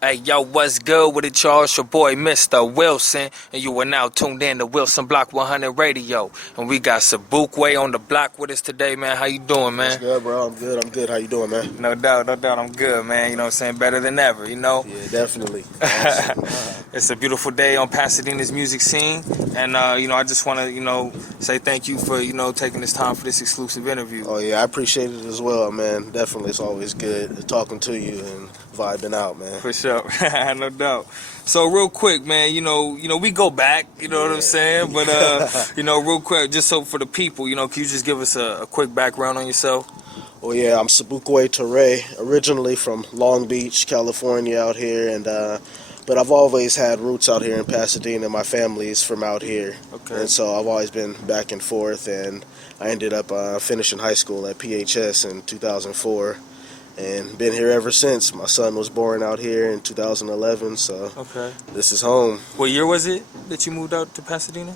Hey, yo, what's good with it, y'all? It's your boy, Mr. Wilson, and you are now tuned in to Wilson Block 100 Radio. And we got Sobukwe on the block with us today, man. How you doing, What's man? good, bro? I'm good. How you doing, man? No doubt, no doubt. I'm good, man. You know what I'm saying? Better than ever, you know? Yeah, definitely. Awesome. It's a beautiful day on Pasadena's music scene. And, I just want to, say thank you for, taking this time for this exclusive interview. Oh, yeah, I appreciate it as well, man. Definitely. It's always good talking to you and vibing out, man. For sure. No doubt. So real quick, man, we go back, you know what I'm saying? But, real quick, just so for the people, can you just give us a quick background on yourself? Oh, yeah, I'm Sobukwe Toure, originally from Long Beach, California out here, and but I've always had roots out here in Pasadena. My family's from out here. Okay. And so I've always been back and forth, and I ended up finishing high school at PHS in 2004. And been here ever since. My son was born out here in 2011, so Okay. this is home. What year was it that you moved out to Pasadena?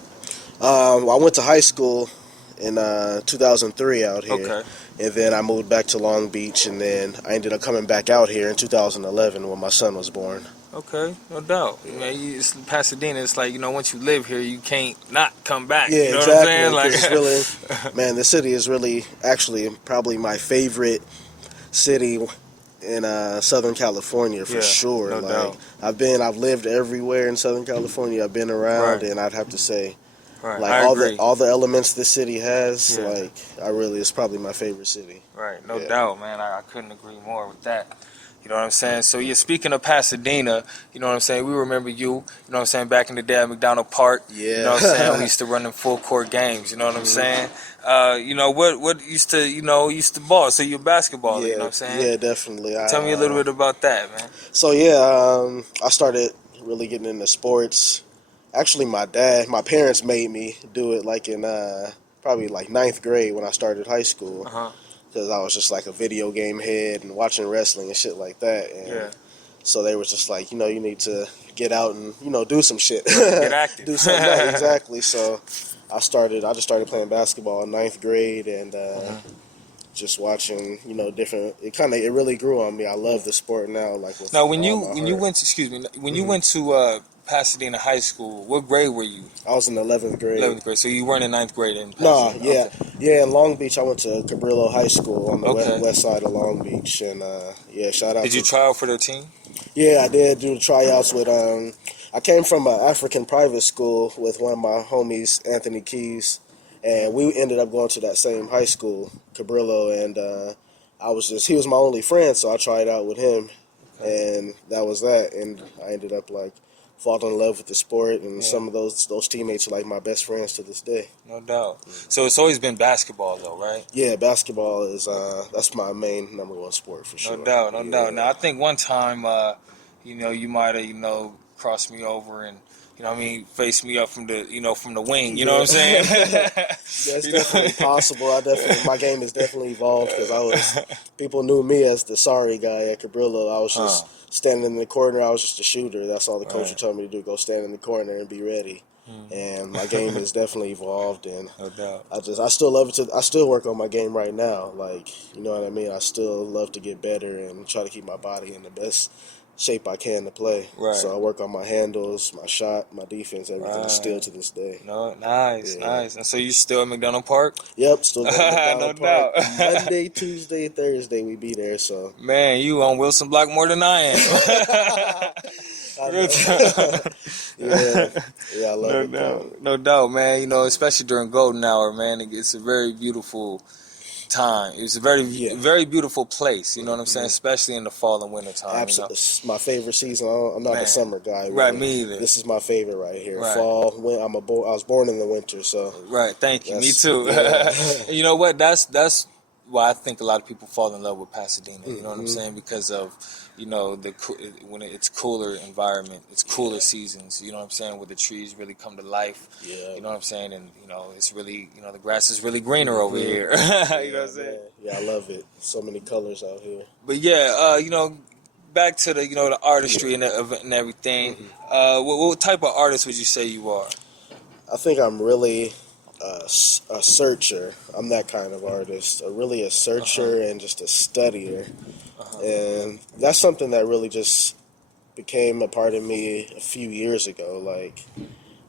I went to high school in 2003 out here, Okay. and then I moved back to Long Beach, and then I ended up coming back out here in 2011 when my son was born. Okay, no doubt. Man, it's Pasadena. It's like, once you live here, you can't not come back. Yeah, you know exactly. What I'm saying? Like, It's really, man, the city is really actually probably my favorite city in Southern California for sure. No doubt. I've lived everywhere in Southern California. I've been around, Right. and I'd have to say, right. like I agree. all the elements the city has, Yeah. it's probably my favorite city. Right, no Yeah. doubt, man. I couldn't agree more with that. You know what I'm saying? So, yeah, speaking of Pasadena, you know what I'm saying? We remember you know what I'm saying, back in the day at McDonald Park. Yeah. You know what I'm saying? We used to run in full court games, you know what I'm saying? What used to ball? So you're a basketballer, Yeah, you know what I'm saying? yeah, definitely. Tell me a little bit about that, man. So yeah, I started really getting into sports. Actually, my parents made me do it like in probably like ninth grade when I started high school. Uh-huh. Because I was just like a video game head and watching wrestling and shit like that. And Yeah. so they was just like, you need to get out and, do some shit. Get active. Do something. Yeah, exactly. So I just started playing basketball in ninth grade and just watching, different, it really grew on me. I love the sport now. Like with Now, when you went to Pasadena High School, what grade were you? I was in 11th grade. 11th grade. So you weren't in ninth grade in No, Pasadena? yeah. Okay. Yeah, in Long Beach, I went to Cabrillo High School on the Okay. west side of Long Beach. And, shout out Did you try out for their team? Yeah, I did do the tryouts with, I came from an African private school with one of my homies, Anthony Keys, and we ended up going to that same high school, Cabrillo, and he was my only friend, so I tried out with him, and that was that, and I ended up, falling in love with the sport, and some of those teammates are, my best friends to this day. No doubt. So it's always been basketball, though, right? Yeah, basketball is, that's my main number one sport, for sure. No doubt, no doubt. Now, I think one time, you might have, crossed me over and, face me up from the wing. You know what I'm saying? That's definitely possible. My game has definitely evolved because people knew me as the sorry guy at Cabrillo. I was just standing in the corner. I was just a shooter. That's all the coach would tell me to do: go stand in the corner and be ready. And my game has definitely evolved, and No doubt. I still love it. I still work on my game right now. You know what I mean? I still love to get better and try to keep my body in the best shape I can to play. Right. So I work on my handles, my shot, my defense, everything still to this day. No, nice, Yeah. nice. And so you still at McDonald Park? Yep, still going to No McDonald Park. doubt. Monday, Tuesday, Thursday, we be there. So Man, you on Wilson Block more than I am. yeah, I love it. No doubt, man. Especially during golden hour, man. It's a very beautiful time. It's a very beautiful place. You know what I'm saying? Especially in the fall and winter time. Absolutely, it's my favorite season. I'm not a summer guy. Really. Right, me either. This is my favorite right here. Right. Fall. I was born in the winter, so. Right. Thank you. Me too. Yeah. And you know what? That's why I think a lot of people fall in love with Pasadena. You know what I'm saying? Because of when it's cooler environment, it's cooler seasons. You know what I'm saying? Where the trees really come to life. Yeah. You know what I'm saying? And it's really the grass is really greener over here. You know what I'm saying? Yeah, I love it. So many colors out here. But yeah, back to the artistry and everything. What type of artist would you say you are? I think I'm really a searcher. I'm that kind of artist. Really a searcher and just a studier. And that's something that really just became a part of me a few years ago. Like,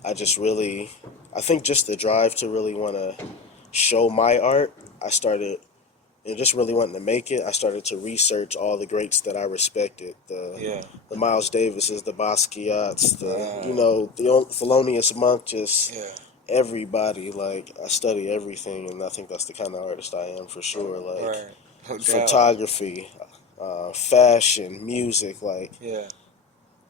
I think just the drive to really want to show my art, I started, and just really wanting to make it, I started to research all the greats that I respected. Yeah. The Miles Davises, the Basquiat's, Right. the Thelonious Monk, just Yeah. everybody. Like, I study everything, and I think that's the kind of artist I am for sure. Like, Right. No doubt. photography, fashion, music. Like, Yeah.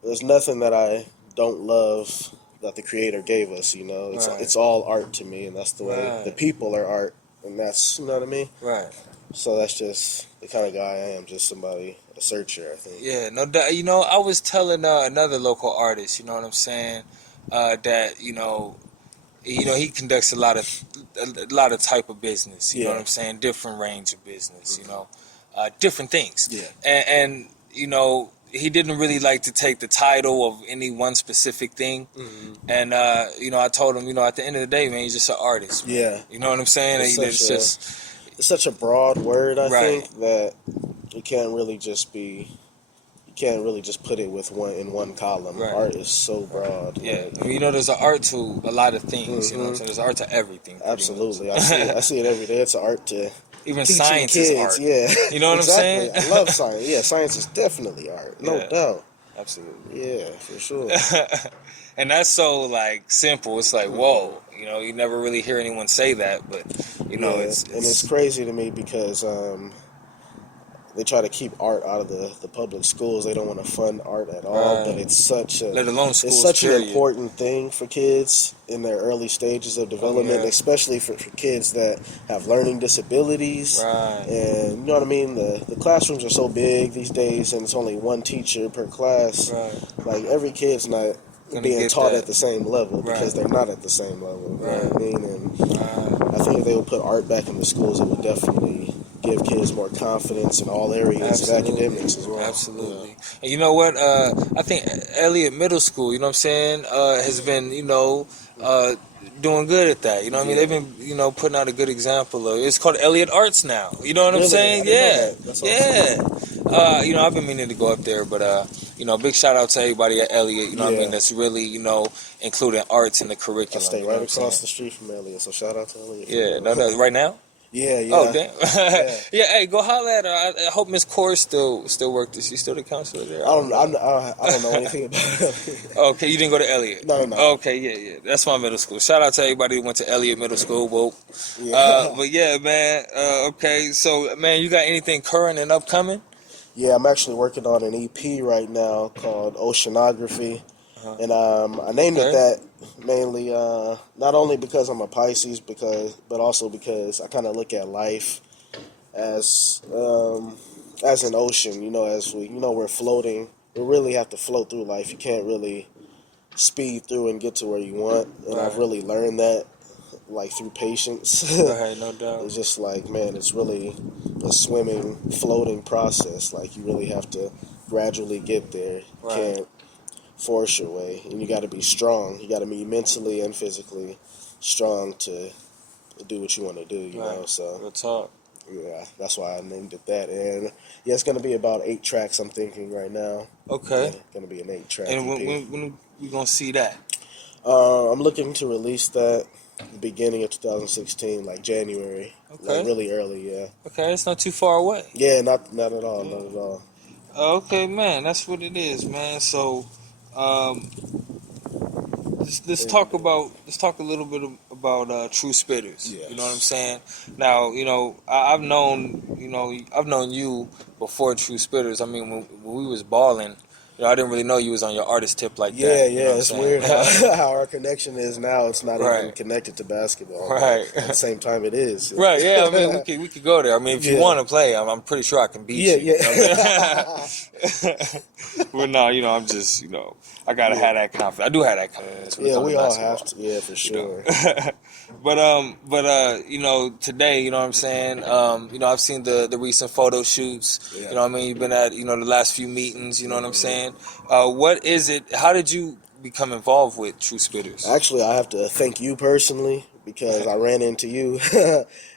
there's nothing that I don't love that the creator gave us. Right. It's all art to me, and that's the way the Right. people are art, and that's, you know what I mean. Right. So that's just the kind of guy I am, just somebody, a searcher, I think. Yeah. No doubt. I was telling another local artist. You know what I'm saying? That he conducts a lot of type of business. You know Yeah. what I'm saying? Different range of business. Different things. Yeah. And he didn't really like to take the title of any one specific thing. Mm-hmm. And I told him, at the end of the day, man, he's just an artist. Man. Yeah. You know what I'm saying? It's such a broad word, I Right. think, that you can't really just put it with one column. Right. Art is so broad. Yeah, like, there's an art to a lot of things. You know what I'm Mhm. saying? There's art to everything. pretty Absolutely, much. I see it every day. It's an art to Even teaching science kids. is art. Yeah, You know what exactly. I'm saying? I love science. Yeah, science is definitely art, no Yeah. doubt. Absolutely. Yeah, for sure. And that's so like simple. It's like whoa. You never really hear anyone say that, but It's crazy to me because they try to keep art out of the public schools. They don't want to fund art at all, but Right. let Let alone it's schools. such an Period. important thing for kids in their early stages of development, yeah. especially for kids that have learning disabilities. Right. And you know what I mean? The classrooms are so big these days, and it's only one teacher per class. Right. Like, every kid's not Gonna being get taught that. at the same level because Right. they're not at the same level. You know Right. what I mean? And Right. I think if they would put art back in the schools, it would definitely give kids more confidence in all areas Absolutely. of academics as well. Absolutely. Yeah. And you know what? I think Elliott Middle School, you know what I'm saying, has been, doing good at that. You know what I mean? Yeah. They've been, putting out a good example of it's called Elliott Arts now. You know what I'm Really? saying? I didn't know Yeah. that. That's awesome. Yeah. I've been meaning to go up there, but big shout out to everybody at Elliott, you know what I Yeah. mean, that's really, including arts in the I curriculum. stay you know right what I'm across saying? the street from Elliot, so shout out to Elliot. Yeah, no, right now? Yeah, yeah. Oh damn! Yeah. Yeah, hey, go holler at her. I hope Miss Core still works. Is she still the counselor there? I don't know anything about Elliot. Okay, you didn't go to Elliott. No. Okay, yeah. That's my middle school. Shout out to everybody who went to Elliott Middle School. Well, Yeah. but yeah, man. Okay, so man, you got anything current and upcoming? Yeah, I'm actually working on an EP right now called Oceanography. Uh-huh. And I named it Okay. that mainly not only because I'm a Pisces, but also because I kind of look at life as an ocean. As we're floating. We really have to float through life. You can't really speed through and get to where you want. And I've Right. really learned that, like, through patience. Right, no doubt. It's just like, man, it's really a swimming, floating process. Like, you really have to gradually get there. You Right. can't force your way, and you got to be strong. You got to be mentally and physically strong to do what you want to do. You know, Right. so Real talk. yeah, that's why I named it that. And yeah, it's gonna be about 8 tracks. I'm thinking right now. Okay. Yeah, gonna be an 8-track And EP. when we gonna see that? I'm looking to release that the beginning of 2016, like January, Okay. like really early. Yeah, Okay, it's not too far away. yeah, not at all, not at all. Okay, man, that's what it is, man. So, let's talk a little bit about true spitters. Yeah. You know what I'm saying? Now, I've known you before True Spitters. I mean, when we was balling, I didn't really know you was on your artist tip like Yeah, that. You know what I'm it's saying? weird how our connection is now. It's not even Right. connected to basketball. Right. But at the same time, it is. Right, yeah. I mean, we could go there. I mean, if you Yeah. want to play, I'm pretty sure I can beat Yeah, you. yeah. But no, I'm just, I gotta have that confidence. I do have that confidence. when it Yeah, comes we to all basketball. have to. Yeah, for sure. But today, you know what I'm saying? I've seen the recent photo shoots. Yeah. You know what I mean? You've been at, the last few meetings, you know what I'm saying? What is it? How did you become involved with True Spitters? Actually, I have to thank you personally because I ran into you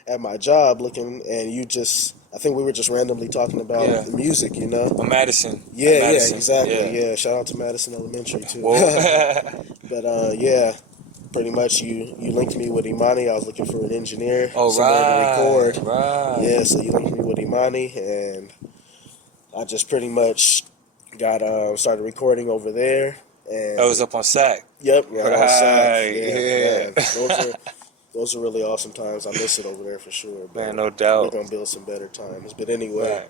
at my job and you just I think we were just randomly talking about the music, you know. Madison. Yeah, Madison. exactly. Yeah, shout out to Madison Elementary too. Whoa. But yeah, pretty much you linked me with Imani. I was looking for an engineer, Oh, somewhere to record. right. Yeah, so you linked me with Imani, and I just pretty much got started recording over there. And That was up on SAC. Yep, yeah, on SAC. Yeah. Those are really awesome times. I miss it over there for sure. But Man, no doubt. we're gonna build some better times. But anyway, Right.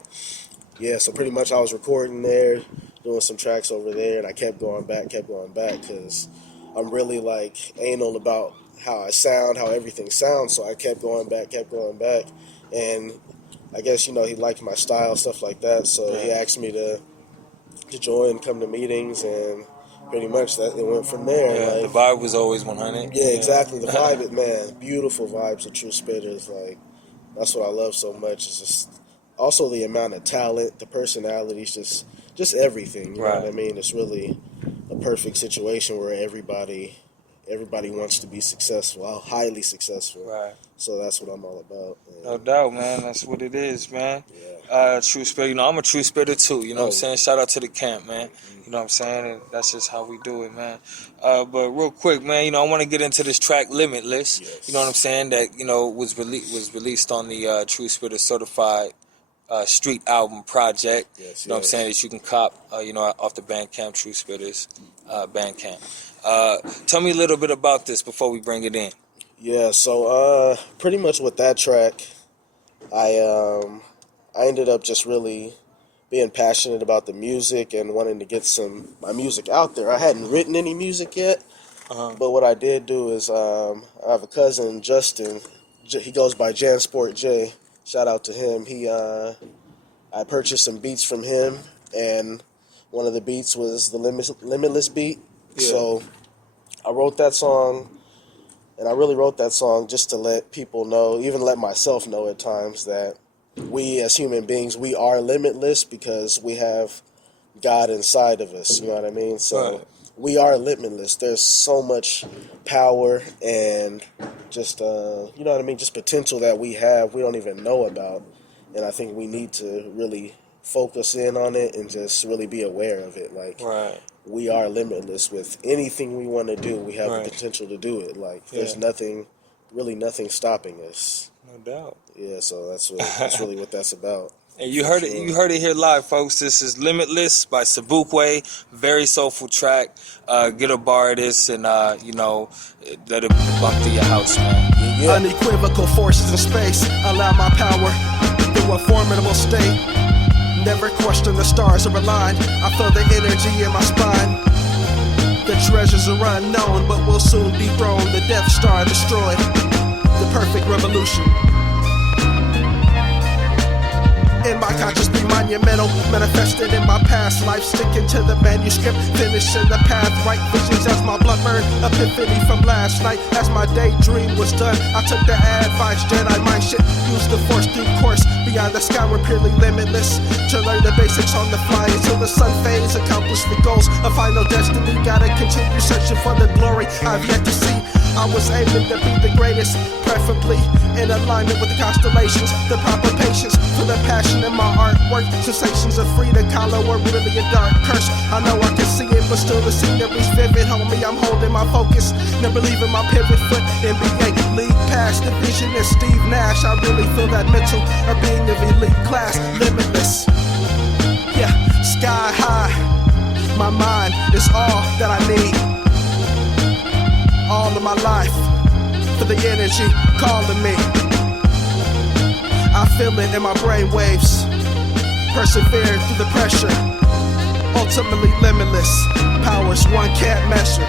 yeah. So pretty much I was recording there, doing some tracks over there, and I kept going back because I'm really like anal about how I sound, how everything sounds. So I kept going back, and I guess he liked my style, stuff like that. So he asked me to join, come to meetings, and pretty much that it went from there. Yeah, like, the vibe was always 100. yeah, exactly. The vibe, man, beautiful vibes of True Spitters. Like, that's what I love so much. It's just also the amount of talent, the personalities, just everything. You know what I mean? It's really a perfect situation where everybody wants to be successful, highly successful. Right. So that's what I'm all about. Man. No doubt, man. That's what it is, man. Yeah. True Spitter. I'm a True Spitter too. You know what I'm saying? Shout out to the camp, man. You know what I'm saying? And that's just how we do it, man. But real quick, man, I want to get into this track Limitless. Yes. You know what I'm saying? That, was released on the True Spitter Certified Street Album Project. Yes, you know what I'm saying? That you can cop, off the Bandcamp, True Spitters Bandcamp. Tell me a little bit about this before we bring it in. Yeah, so pretty much with that track, I ended up just really being passionate about the music and wanting to get my music out there. I hadn't written any music yet, but what I did do is I have a cousin, Justin. He goes by Jansport J. Shout out to him. I purchased some beats from him, and one of the beats was the Limitless beat. Yeah. So I wrote that song. And I really wrote that song just to let people know, even let myself know at times, that we as human beings, we are limitless because we have God inside of us. You know what I mean? So we are limitless. There's so much power and just, just potential that we have we don't even know about. And I think we need to really focus in on it and just really be aware of it. Like, we are limitless with anything we want to do. We have the potential to do it. Like, there's nothing stopping us. No doubt. Yeah, so that's really what that's about. And you heard it here live, folks. This is Limitless by Sobukwe. Very soulful track. Get a bar of this and let it bump through your house, man. Yeah. Unequivocal forces in space allow my power through a formidable state. Never question the stars are aligned. I feel the energy in my spine. The treasures are unknown, but will soon dethrone the Death Star destroyed. The perfect revolution. In my conscious be monumental, manifested in my past life, sticking to the manuscript, finishing the path, right visions as my blood burned, epiphany from last night, as my daydream was done, I took the advice, Jedi mind shit, use the force due course, beyond the sky we're purely limitless, to learn the basics on the fly, until the sun fades, accomplish the goals, a final destiny, gotta continue searching for the glory I've yet to see. I was aiming to be the greatest, preferably in alignment with the constellations, the proper patience for the passion in my artwork. Sensations of free, the color were really a dark curse. I know I can see it, but still the scenery's vivid. Homie, I'm holding my focus, never leaving my pivot foot. NBA league pass, the vision is Steve Nash. I really feel that mental of being of elite class, limitless. Yeah, sky high. My mind is all that I need. All of my life, for the energy calling me. I feel it in my brain waves, persevere through the pressure. Ultimately limitless, powers one can't measure.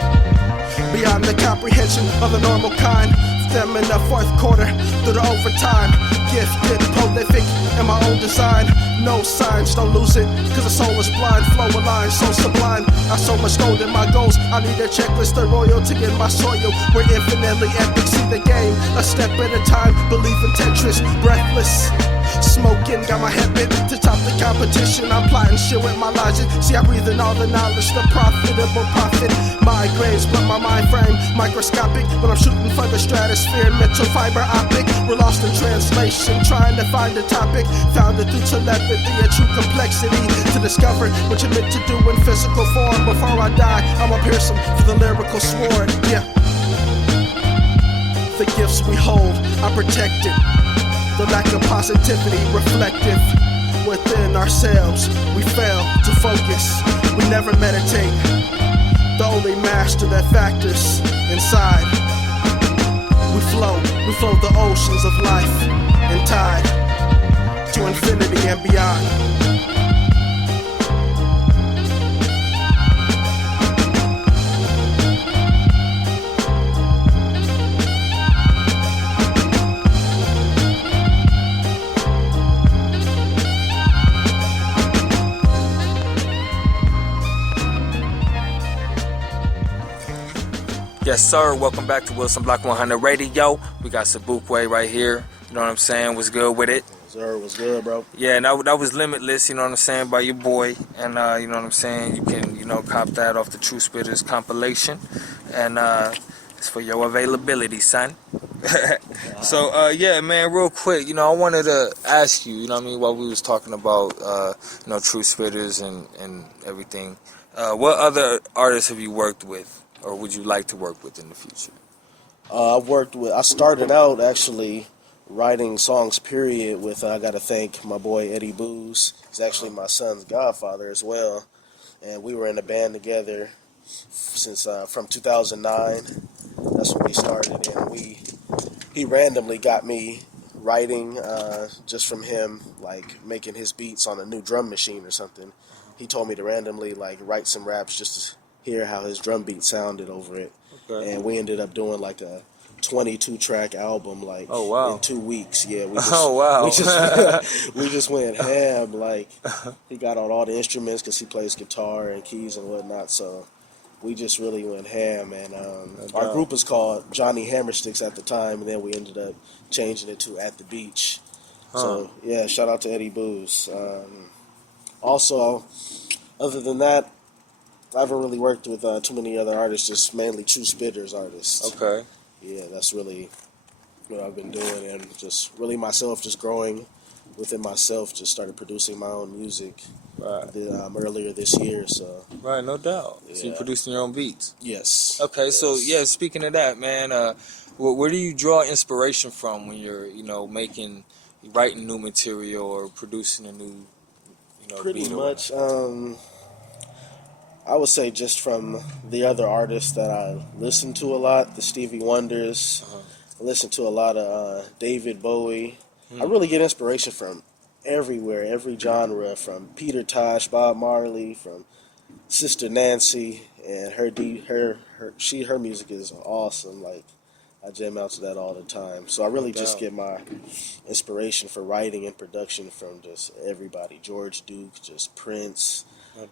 Beyond the comprehension of the normal kind, them in the fourth quarter, through the overtime. Gifted, prolific, in my own design. No signs, don't lose it, cause the soul is blind. Flow a line, so sublime. I so much gold in my goals. I need a checklist, the royalty in my soil. We're infinitely epic, see the game, a step at a time. Believe in Tetris, breathless. Smoking, got my head bent to top the competition. I'm plotting shit with my logic. See, I breathe in all the knowledge, the profitable profit. Migraines, but my mind frame microscopic. When I'm shooting for the stratosphere, mental fiber optic. We're lost in translation, trying to find a topic. Found it through telepathy, a true complexity. To discover what you're meant to do in physical form. Before I die, I'ma pierce them for the lyrical sword. Yeah. The gifts we hold are protected. The lack of positivity reflective. Within ourselves, we fail to focus. We never meditate. The only master that factors inside. We flow the oceans of life and tide to infinity and beyond. Yes, sir. Welcome back to Wilson Block 100 Radio. We got Sobukwe right here. You know what I'm saying? What's good with it? Sir, what's good, bro? Yeah, and that was Limitless, you know what I'm saying, by your boy. And, you know what I'm saying? You can, cop that off the True Spitters compilation. And it's for your availability, son. So, yeah, man, real quick, I wanted to ask you, while we was talking about, True Spitters and everything, what other artists have you worked with? Or would you like to work with in the future? I started out actually writing songs, period, with, I got to thank my boy Eddie Booz. He's actually my son's godfather as well. And we were in a band together since from 2009. That's when we started. And he randomly got me writing just from him, like making his beats on a new drum machine or something. He told me to randomly write some raps just to hear how his drum beat sounded over it. Okay. And we ended up doing like a 22-track album in 2 weeks. Yeah, we just, we just went ham. He got on all the instruments because he plays guitar and keys and whatnot. So we just really went ham. And our group was called Johnny Hammersticks at the time, and then we ended up changing it to At the Beach. So yeah, shout out to Eddie Booz. Also, other than that, I haven't really worked with too many other artists, just mainly True Spitters artists. Okay. Yeah, that's really what I've been doing, and just really myself, just growing within myself, just started producing my own music earlier this year. So right, no doubt. Yeah. So you're producing your own beats? Yes. Okay, yes. So yeah, speaking of that, man, where do you draw inspiration from when you're, writing new material or producing a new, Pretty beat much. I would say just from the other artists that I listen to a lot, the Stevie Wonders. I listen to a lot of David Bowie. I really get inspiration from everywhere, every genre, from Peter Tosh, Bob Marley, from Sister Nancy, and her music is awesome. I jam out to that all the time. So I really just get my inspiration for writing and production from just everybody. George Duke, just Prince.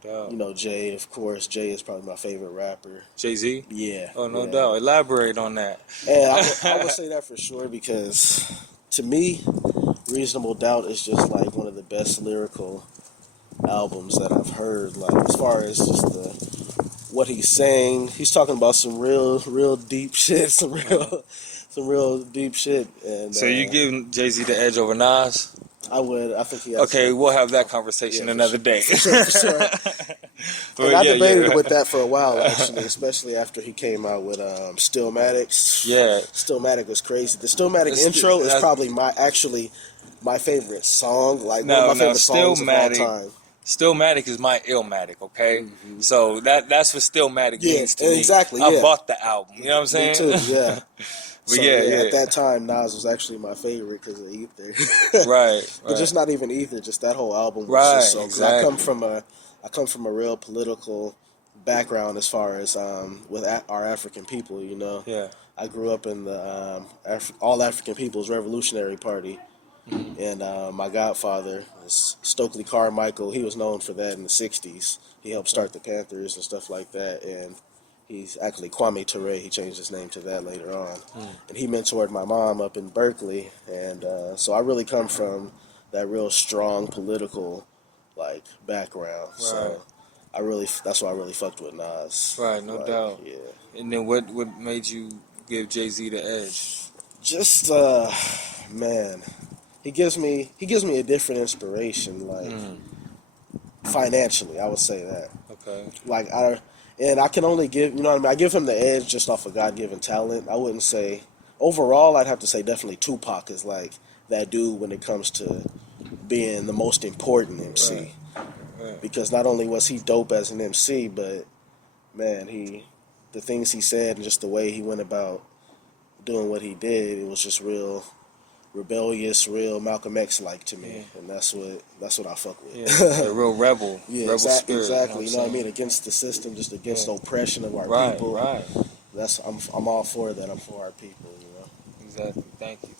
No doubt. Jay, of course. Jay is probably my favorite rapper. Jay-Z? Yeah. Oh, no doubt. Elaborate on that. And I would say that for sure because, to me, Reasonable Doubt is just one of the best lyrical albums that I've heard. As far as just what he's saying, he's talking about some real deep shit, some real deep shit. And so you giving Jay-Z the edge over Nas? I would. I think he has. Okay, we'll have that conversation another day. For sure. And I debated with that for a while, actually, especially after he came out with Stillmatic. Yeah. Stillmatic was crazy. The Stillmatic intro is probably my favorite song. One of my favorite songs of all time. Stillmatic is my Illmatic, okay? Mm-hmm. So that's what Stillmatic means to me. Exactly, I bought the album, you know what I'm saying? Me too, yeah. But so, yeah. At that time, Nas was actually my favorite because of Ether. Right. But just not even Ether, just that whole album was just so. Exactly. I come from a real political background as far as with our African people. Yeah. I grew up in the All African People's Revolutionary Party, and my godfather is Stokely Carmichael. He was known for that in the '60s. He helped start the Panthers and stuff like that, and he's actually Kwame Toure. He changed his name to that later on. And he mentored my mom up in Berkeley. And so I really come from that real strong political like background. Right. So that's why I really fucked with Nas. Right, no Like, doubt. Yeah. And then what made you give Jay-Z the edge? Just man, he gives me a different inspiration. Like financially, I would say that. Okay. Like I can only give, you know what I mean? I give him the edge just off of God-given talent. I wouldn't say overall. I'd have to say definitely Tupac is like that dude when it comes to being the most important MC. Right. Because not only was he dope as an MC, but man, the things he said and just the way he went about doing what he did, it was just real rebellious, real Malcolm X like to me, and that's what I fuck with. Yeah, a real rebel, Yeah, rebel spirit. exactly. You know what I'm saying? Against the system, just against the oppression of our Right, people. right. I'm all for that. I'm for our people. Exactly. Thank you.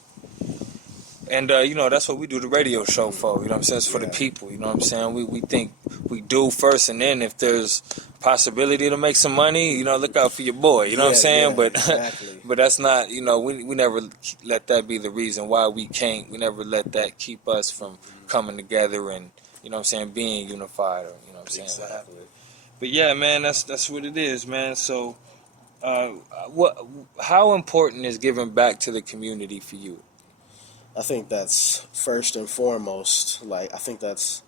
And that's what we do the radio show for. You know what I'm saying? It's for the people. You know what I'm saying? We think we do first, and then if there's possibility to make some money, look out for your boy. You know what I'm saying? Yeah, but exactly. but that's not. We never let that be the reason why we can't. We never let that keep us from coming together and being unified. Or what I'm saying? Exactly. But yeah, man, that's what it is, man. So, how important is giving back to the community for you? I think that's first and foremost. Like, I think that's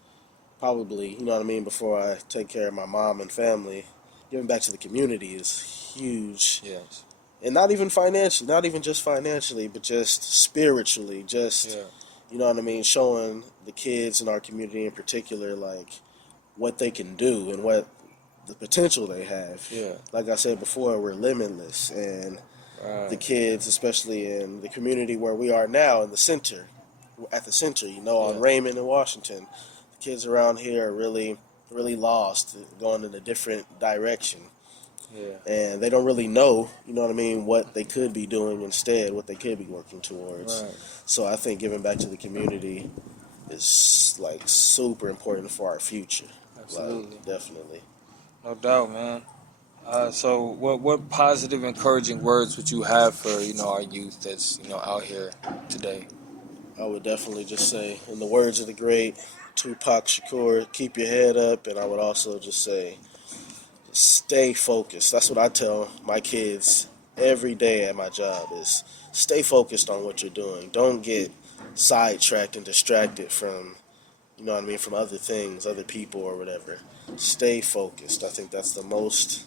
probably, you know what I mean, before I take care of my mom and family, giving back to the community is huge. Yes. And not even financially, not even just financially, but just spiritually, you know what I mean, showing the kids in our community in particular, like, what they can do and what the potential they have. Yeah. Like I said before, we're limitless, and the kids, especially in the community where we are now, at the center, on Raymond and Washington, the kids around here are really, really lost, going in a different direction. Yeah. And they don't really know, you know what I mean, what they could be doing instead, what they could be working towards. Right. So I think giving back to the community is like super important for our future. Absolutely. Like, definitely. No doubt, man. So what positive, encouraging words would you have for, our youth that's, out here today? I would definitely just say, in the words of the great Tupac Shakur, keep your head up. And I would also just say, stay focused. That's what I tell my kids every day at my job is stay focused on what you're doing. Don't get sidetracked and distracted from, from other things, other people or whatever. Stay focused. I think that's the most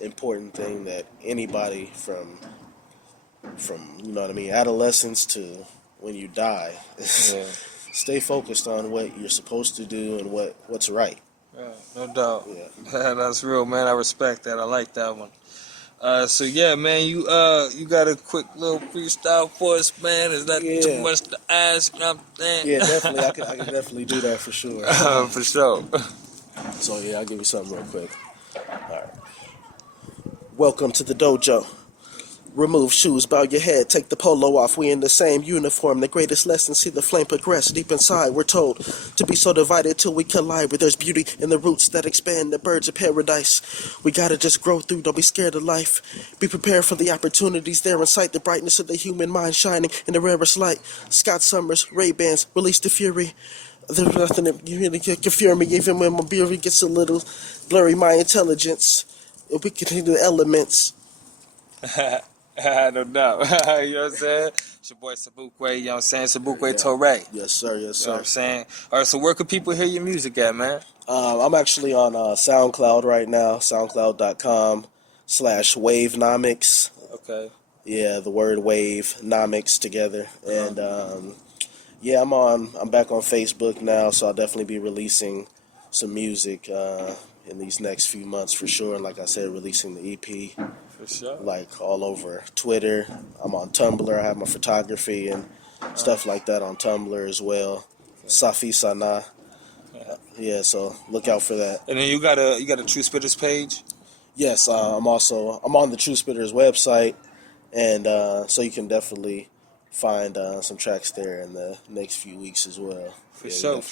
important thing that anybody from adolescence to when you die. Yeah. Stay focused on what you're supposed to do and what's right. Yeah, no doubt. Yeah. That's real, man. I respect that. I like that one. So yeah, man, you got a quick little freestyle for us, man? Is that too much to ask? Yeah, definitely. I can definitely do that for sure. For sure. So yeah, I'll give you something real quick. All right. Welcome to the dojo. Remove shoes, bow your head, take the polo off. We in the same uniform. The greatest lesson, see the flame progress deep inside. We're told to be so divided till we collide. Where there's beauty in the roots that expand the birds of paradise. We gotta just grow through, don't be scared of life. Be prepared for the opportunities there in sight. The brightness of the human mind shining in the rarest light. Scott Summers, Ray-Bans, release the fury. There's nothing that really can fear me, even when my beauty gets a little blurry. My intelligence, we can hear the elements. No doubt. You know what I'm saying? It's your boy Sobukwe, you know what I'm saying? Sobukwe Toure. Yes, sir, yes, You know sir. what I'm saying? All right, so where can people hear your music at, man? I'm actually on SoundCloud right now, soundcloud.com/wavenomics. Okay. Yeah, the word wavenomics together. And I'm back on Facebook now, so I'll definitely be releasing some music in these next few months for sure. And like I said, releasing the EP. For sure. Like all over Twitter. I'm on Tumblr. I have my photography and stuff like that on Tumblr as well. Okay. Safi Sana. Yeah, so look out for that. And then you got a True Spitters page? Yes, I'm on the True Spitters website, and so you can definitely find some tracks there in the next few weeks as well. For sure.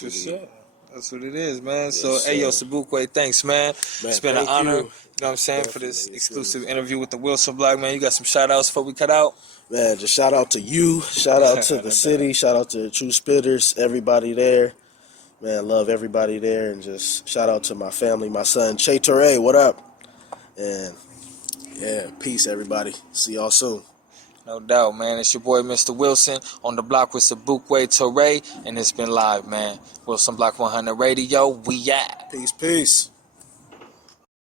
That's what it is, man. Yes, So, hey, yo, sir. Sobukwe, thanks, man. Man, It's been an thank honor. you. You know what I'm saying, for this Definitely. exclusive interview with the Wilson Block, man. You got some shout-outs before we cut out? Man, just shout out to you. Shout out to the city. Shout out to the True Spitters, everybody there. Man, love everybody there. And just shout out to my family, my son, Che Toure. What up? And, yeah, peace, everybody. See y'all soon. No doubt, man. It's your boy, Mr. Wilson, on the block with Sobukwe Toure, and it's been live, man. Wilson Block 100 Radio, we at. Peace, peace.